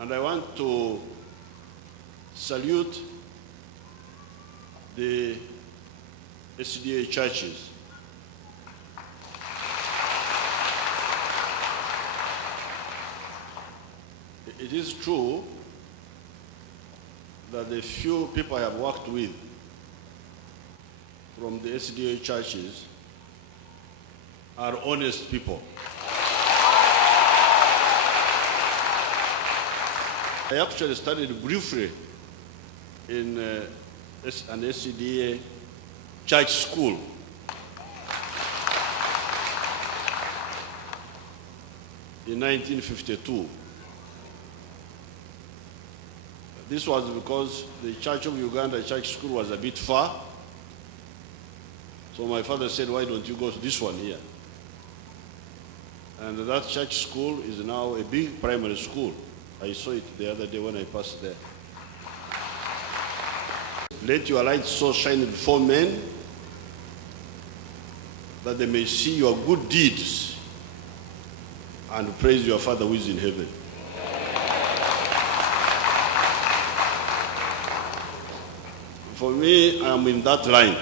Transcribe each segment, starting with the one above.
And I want to salute the SDA churches. It is true that the few people I have worked with from the SDA churches are honest people. I actually studied briefly in an SDA church school. In 1952. This was because the Church of Uganda church school was a bit far. So my father said, why don't you go to this one here? And that church school is now a big primary school. I saw it the other day when I passed there. Let your light so shine before men that they may see your good deeds and praise your Father who is in heaven. For me, I am in that line.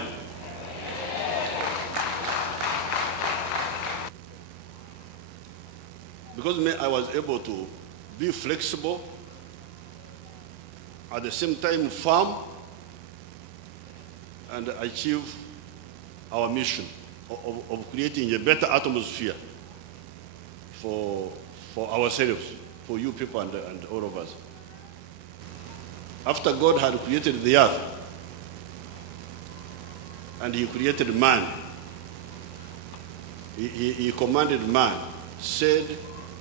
Because I was able to be flexible, at the same time firm, and achieve our mission of creating a better atmosphere for ourselves, for you people and all of us. After God had created the earth, and he created man, he commanded man, said,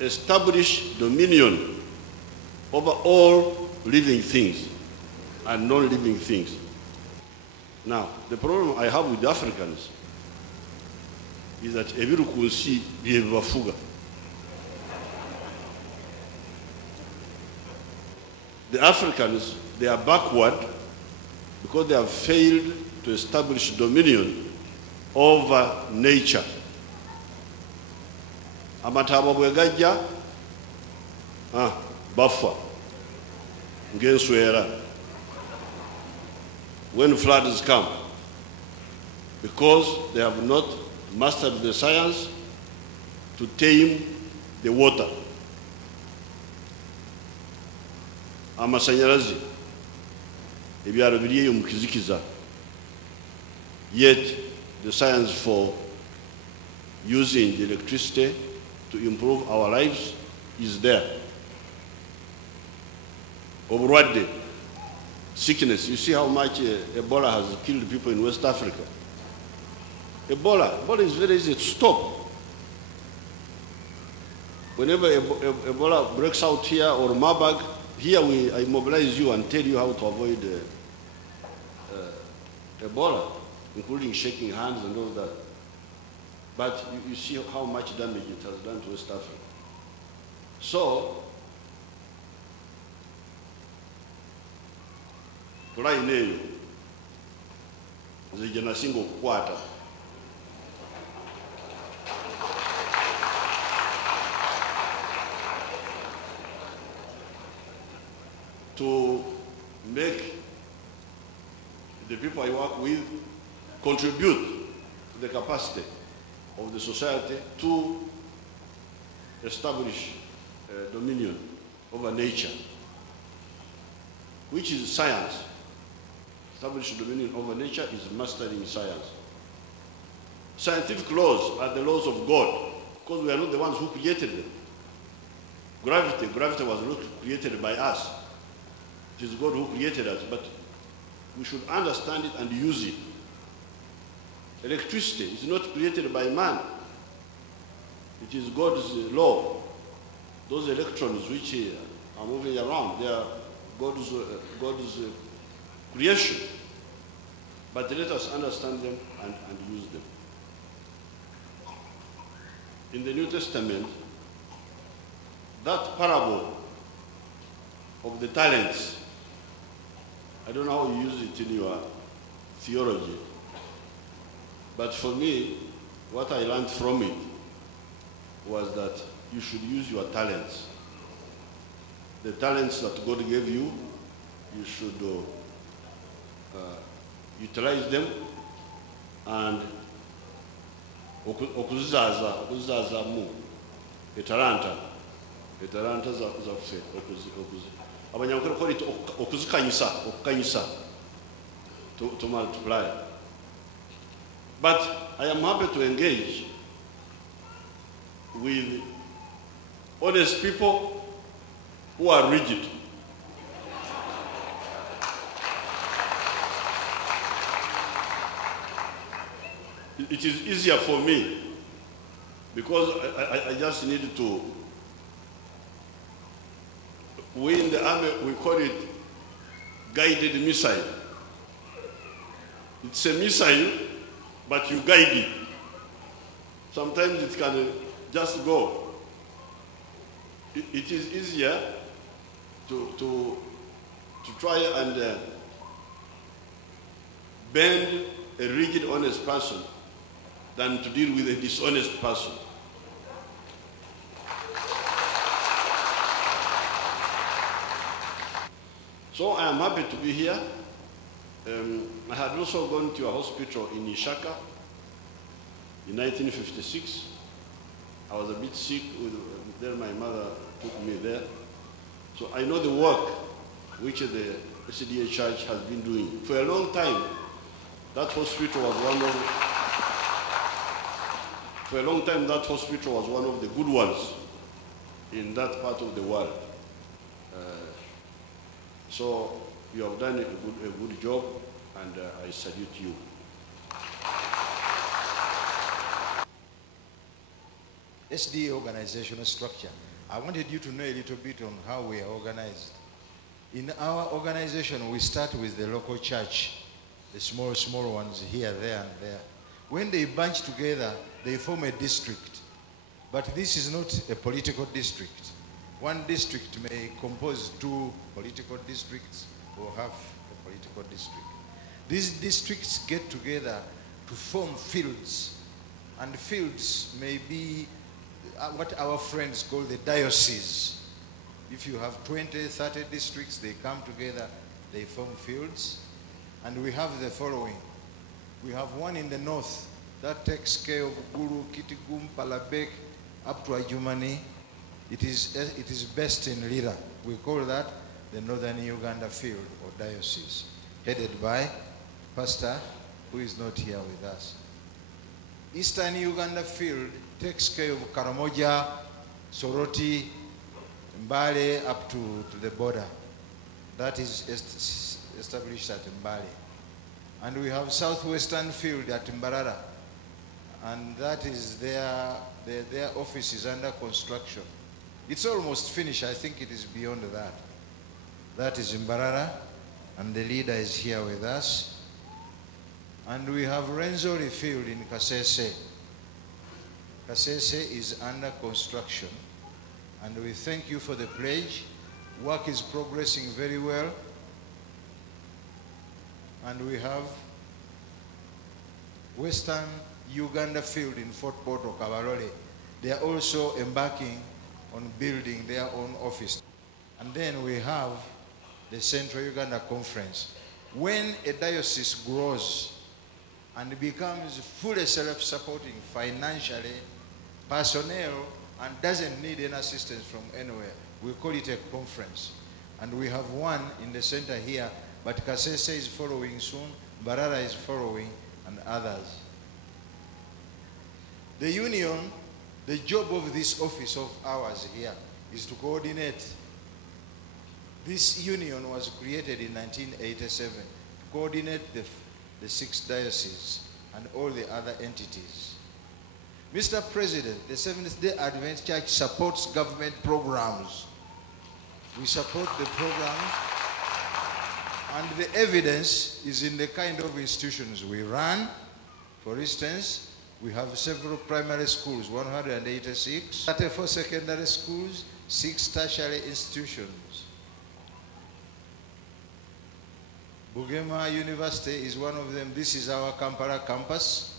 establish dominion over all living things and non-living things. Now, the problem I have with the Africans is that ebiru kunsi byebibafuga. The Africans, they are backward because they have failed to establish dominion over nature. Amataba bwegajja bafa ngenswera when floods come, because they have not mastered the science to tame the water. Amasanyalazi ebyalo biriyo mu kizikiza, yet the science for using the electricity to improve our lives is there. Oburwadde, sickness. You see how much Ebola has killed people in West Africa. Ebola is very easy to stop. Whenever Ebola breaks out here or Marburg, here I mobilize you and tell you how to avoid Ebola, including shaking hands and all that. But you see how much damage it has done to West Africa. So, tulaineyo nzije nasinga okukwata to make the people I work with contribute to the capacity of the society to establish dominion over nature, which is science. establish dominion over nature is mastering science. Scientific laws are the laws of God, because we are not the ones who created them. Gravity was not created by us. It is God who created us, but we should understand it and use it. Electricity is not created by man. It is God's law. Those electrons which are moving around, they are God's creation. But let us understand them and use them. In the New Testament, that parable of the talents, I don't know how you use it in your theology, but for me, what I learned from it was that you should use your talents. The talents that God gave you, you should utilize them and okuzizaza mu etalanta zaffe abanyankole call it okukanyisa to multiply. But I am happy to engage with honest people who are rigid. It is easier for me because I just need to. We in the army, we call it guided missile. It's a missile, but you guide it. Sometimes it can just go. It is easier to try and bend a rigid, honest person than to deal with a dishonest person. So I am happy to be here. I had also gone to a hospital in Ishaka in 1956. I was a bit sick, then my mother took me there. So I know the work which the SDA Church has been doing. For a long time, that hospital was one of the good ones in that part of the world. So you have done a good job, and I salute you. SDA organizational structure. I wanted you to know a little bit on how we are organized. In our organization, we start with the local church, the small ones here, there, and there. When they bunch together, they form a district. But this is not a political district. One district may compose 2 political districts or half a political district. These districts get together to form fields. And fields may be what our friends call the diocese. If you have 20, 30 districts, they come together, they form fields. And we have the following. We have one in the north that takes care of Gulu, Kitigum, Palabek, up to Ajumani. It is based in Lira. We call that the Northern Uganda Field or Diocese, headed by Pastor, who is not here with us. Eastern Uganda Field takes care of Karamoja, Soroti, Mbale, up to the border. That is established at Mbale. And we have Southwestern Field at Mbarara. And that is their office is under construction. It's almost finished. I think it is beyond that. That is Mbarara, and the leader is here with us. And we have Renzori Field in Kasese. Kasese is under construction. And we thank you for the pledge. Work is progressing very well. And we have Western Uganda Field in Fort Portal, Kabarole. They are also embarking on building their own office. And then we have the Central Uganda Conference. When a diocese grows and becomes fully self-supporting financially, personnel, and doesn't need any assistance from anywhere, we call it a conference. And we have one in the center here but Kasese is following soon, Barara is following, and others. The union, the job of this office of ours here is to coordinate. This union was created in 1987 to coordinate the 6 dioceses and all the other entities. Mr. President, the Seventh Day Adventist Church supports government programs. We support the programs, and the evidence is in the kind of institutions we run. For instance, we have several primary schools, 186, 34 secondary schools, 6 tertiary institutions. Bugema University is one of them. This is our Kampala campus,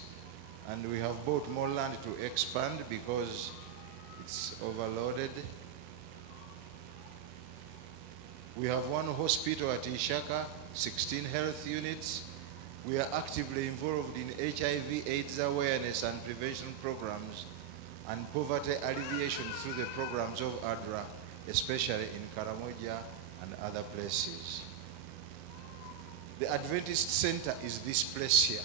and we have bought more land to expand because it's overloaded. We have 1 hospital at Ishaka, 16 health units. We are actively involved in HIV/AIDS awareness and prevention programs and poverty alleviation through the programs of ADRA, especially in Karamoja and other places. The Adventist Center is this place here.